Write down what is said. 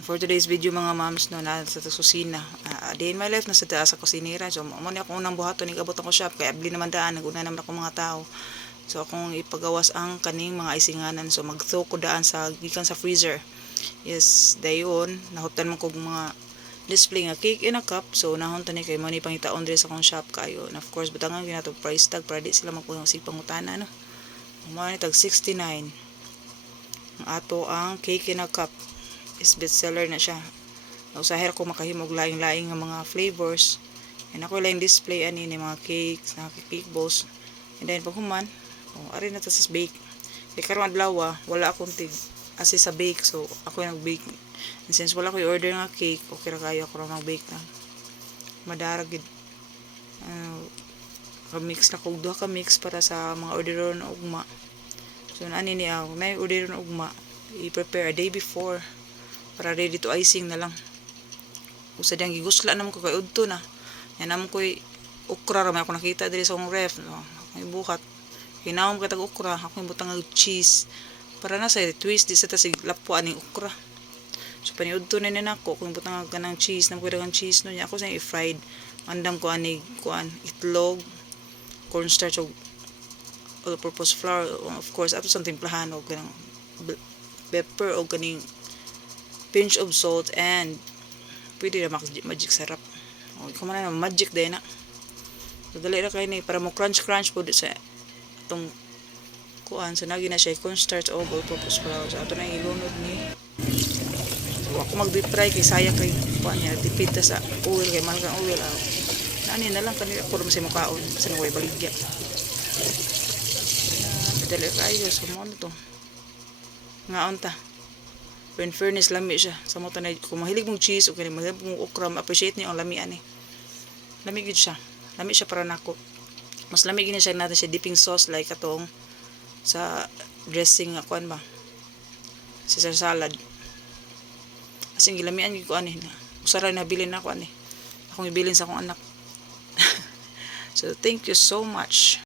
And for today's video mga moms, no, na sa kusina. Day in my life na sa taas sa kusinira. So mo ni ako unang buhaton ni kabot ako shop kay abli naman daan naguna naman ako mga tao. So akong ipagawas ang kaning mga isinganan. So magtho ko daan sa gikan sa freezer. Yes, dayon nahutan man kog mga display nga cake in a cup. So nahon tani kay mo ni pangitaon diri sa akong shop kayo. And of course butangan ginato price tag para di sila magpang sipangutana no. Mo ni tag 69. Ang ato ang cake in a cup is bestseller na siya. Usaher ko makahimog laing-laing nga mga flavors. And ako lang display ani ni mga cakes, na cake balls. And then pag human, ari na ta sa bake. Kay karon adlaw wala akong tig asi sa bake, so ako yung nag-bake. And since wala ko i-order nga cake, okay ra kayo ako ra mag-bake na. Madara gid. Mix na kog duha ka mix para sa mga orderon na ugma. So ani ni ako, may orderon na ugma, i-prepare a day before para ready to icing na lang. Usa diyang gigusla naman ko kay udto na. Yan naman ko'y okra ra may ako nakita diri sa akong ref. No? May bukat. Hinawam ka tag okra. Ako yung butang ng cheese. Para na sa twist. Di sa tasig lapuan ng okra. So paniudto na nako. Kung butang ka ng cheese. Naman ko ng cheese no niya. Ako sa i-fried. Mandam ko ani kuan itlog, cornstarch o all-purpose flour. Of course, ato sa timplahan o ganang pepper o ganing pinch of salt and pwede na magic sarap. O, kumana na magic din na. So, dali na kayo ni para mo crunch po sa itong kuan. So, nagi na siya cornstarch o all-purpose flour. So, ato na ilunod ni. So, ako mag-deep fry kay sayang kay kuan niya. Dipita sa oil kay mahal kang oil. Nani na lang kanila ako rin sa mukaon. Kasi naway baligya. Dali kayo. So, mo to. Ngaon ta. Pero in fairness, lami siya. Sa mga tanay, kung mahilig mong cheese, o kaya mahilig mong okra, ma-appreciate niyo ang lamian eh. Lami gid siya. Lami siya para nako. Mas lami gid siya natin siya dipping sauce like atong sa dressing nga kuan ba. Caesar salad. Asing gilamian gid ko ani na. Usara na bilin ako ani. Akong ibilin sa akong anak. So thank you so much.